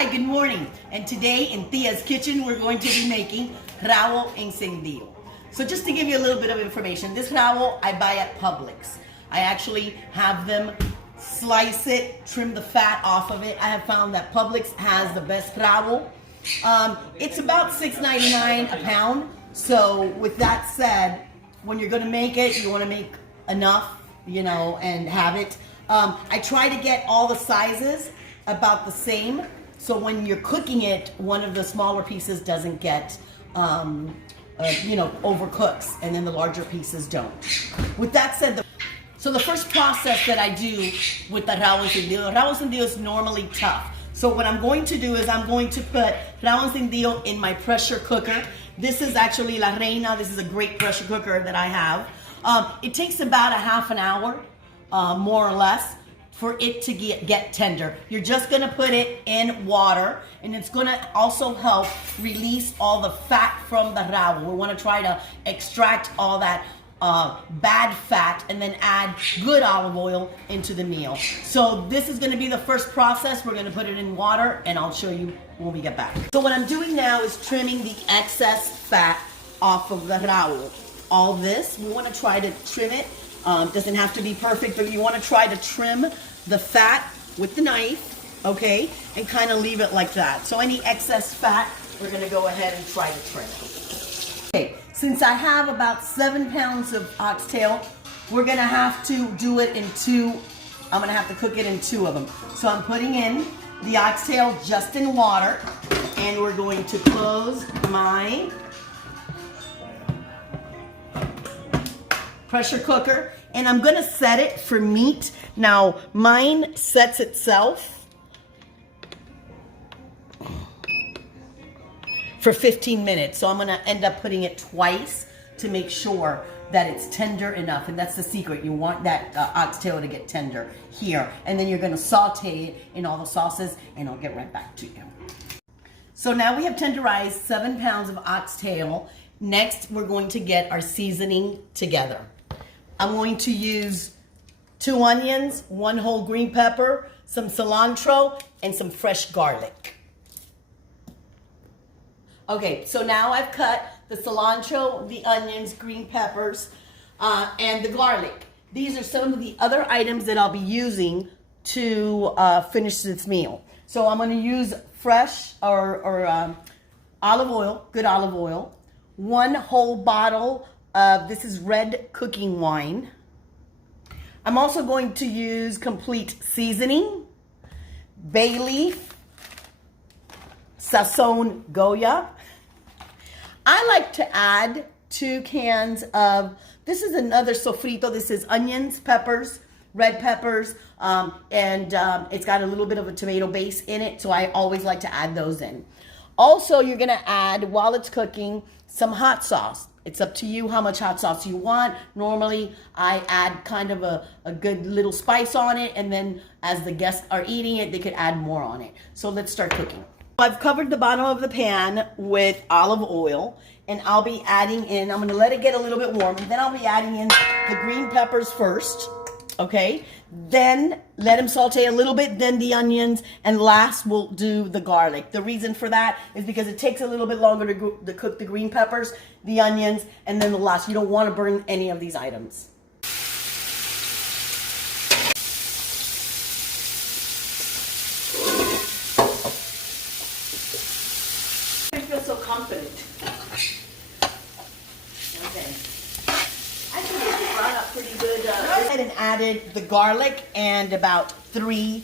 Hi, good morning. And today in Tia's kitchen, we're going to be making Rabo Encendido. So just to give you a little bit of information, this Rabo I buy at Publix. I actually have them slice it, trim the fat off of it. I have found that Publix has the best Rabo. It's about $6.99 a pound. So with that said, when you're going to make it, you want to make enough, and have it. I try to get all the sizes about the same, so when you're cooking it, one of the smaller pieces doesn't get, overcooks, and then the larger pieces don't. With that said, so the first process that I do with the Rabo Encendido is normally tough. So what I'm going to do is I'm going to put Rabo Encendido in my pressure cooker. This is actually La Reina. This is a great pressure cooker that I have. It takes about a half an hour, more or less, for it to get tender. You're just gonna put it in water, and it's gonna also help release all the fat from the Rabo. We wanna try to extract all that bad fat and then add good olive oil into the meal. So this is gonna be the first process. We're gonna put it in water, and I'll show you when we get back. So what I'm doing now is trimming the excess fat off of the Rabo. All this, we wanna try to trim it. Doesn't have to be perfect, but you wanna try to trim the fat with the knife, okay, and kind of leave it like that. So any excess fat, we're gonna go ahead and try to trim it. Okay, since I have about 7 pounds of oxtail, we're gonna have to do it in two. I'm gonna have to cook it in 2 of them. So I'm putting in the oxtail just in water, and we're going to close my pressure cooker, and I'm gonna set it for meat. Now, mine sets itself for 15 minutes, so I'm gonna end up putting it twice to make sure that it's tender enough, and that's the secret. You want that oxtail to get tender here, and then you're gonna saute it in all the sauces, and I'll get right back to you. So now we have tenderized 7 pounds of oxtail. Next, we're going to get our seasoning together. I'm going to use 2 onions, 1 whole green pepper, some cilantro, and some fresh garlic. Okay, so now I've cut the cilantro, the onions, green peppers, and the garlic. These are some of the other items that I'll be using to finish this meal. So I'm gonna use fresh or olive oil, good olive oil, 1 whole bottle of, this is red cooking wine. I'm also going to use complete seasoning, bay leaf, sazon Goya. I like to add 2 cans of, this is another sofrito. This is onions, peppers, red peppers, and it's got a little bit of a tomato base in it, so I always like to add those in. Also, you're gonna add, while it's cooking, some hot sauce. It's up to you how much hot sauce you want. Normally, I add kind of a good little spice on it, and then as the guests are eating it, they could add more on it. So let's start cooking. I've covered the bottom of the pan with olive oil, and I'll be adding in, I'm gonna let it get a little bit warm, and then I'll be adding in the green peppers first, okay? Then let them saute a little bit, then the onions, and last we'll do the garlic. The reason for that is because it takes a little bit longer to cook the green peppers, the onions, and then the last. You don't want to burn any of these items. I feel so confident. Okay. I think it brought up pretty good. I went and added the garlic and about 3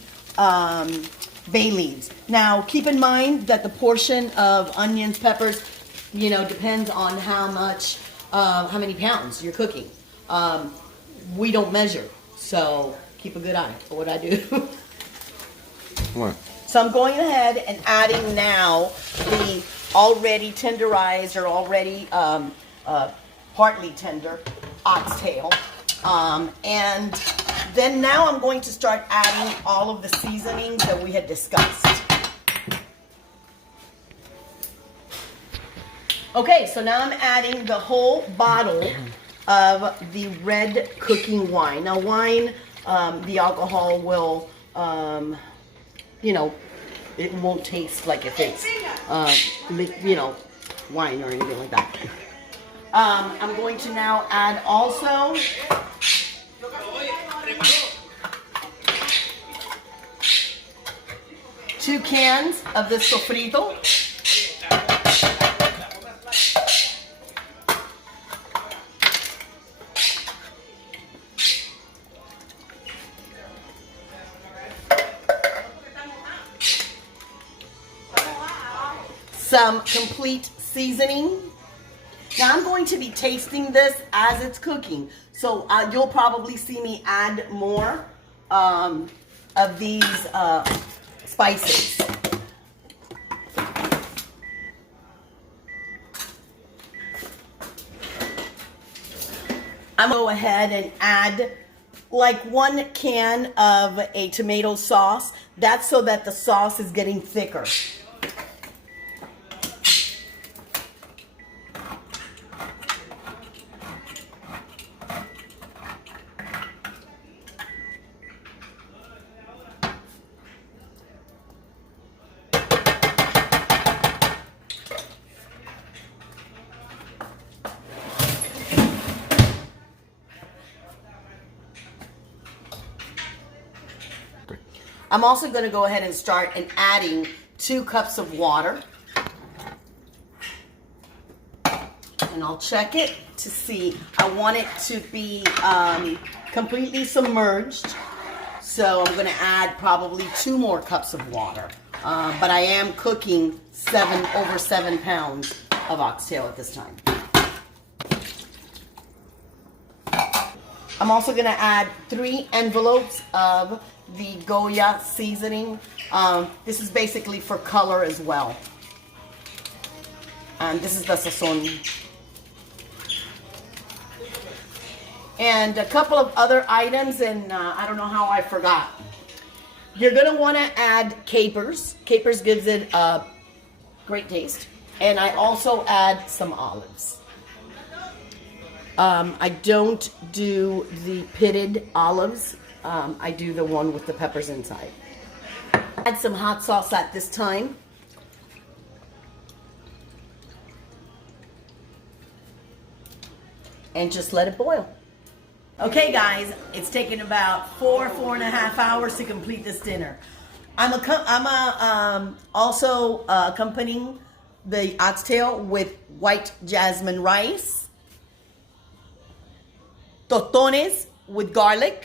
bay leaves. Now, keep in mind that the portion of onions, peppers, depends on how many pounds you're cooking. We don't measure, so keep a good eye for what I do. What? So I'm going ahead and adding now the already tenderized or already partly tender oxtail. And then now I'm going to start adding all of the seasonings that we had discussed. Okay, so now I'm adding the whole bottle of the red cooking wine. Now wine, the alcohol will, It won't taste like if it's, wine or anything like that. I'm going to now add also 2 cans of this sofrito. Some complete seasoning. Now I'm going to be tasting this as it's cooking, so you'll probably see me add more of these spices. I'm gonna go ahead and add like 1 can of a tomato sauce. That's so that the sauce is getting thicker. I'm also going to go ahead and start adding 2 cups of water. And I'll check it to see. I want it to be completely submerged. So I'm going to add probably 2 more cups of water. But I am cooking over 7 pounds of oxtail at this time. I'm also going to add 3 envelopes of the Goya seasoning. This is basically for color as well. And this is the sazon. And a couple of other items, and I don't know how I forgot. You're going to want to add capers. Capers gives it a great taste. And I also add some olives. I don't do the pitted olives. I do the one with the peppers inside. Add some hot sauce at this time. And just let it boil. Okay guys, it's taken about 4.5 hours to complete this dinner. I'm also accompanying the oxtail with white jasmine rice, totones with garlic,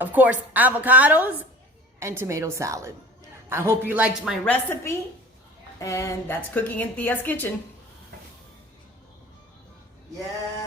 of course, avocados, and tomato salad. I hope you liked my recipe, and that's Cooking in Tia's Kitchen. Yeah.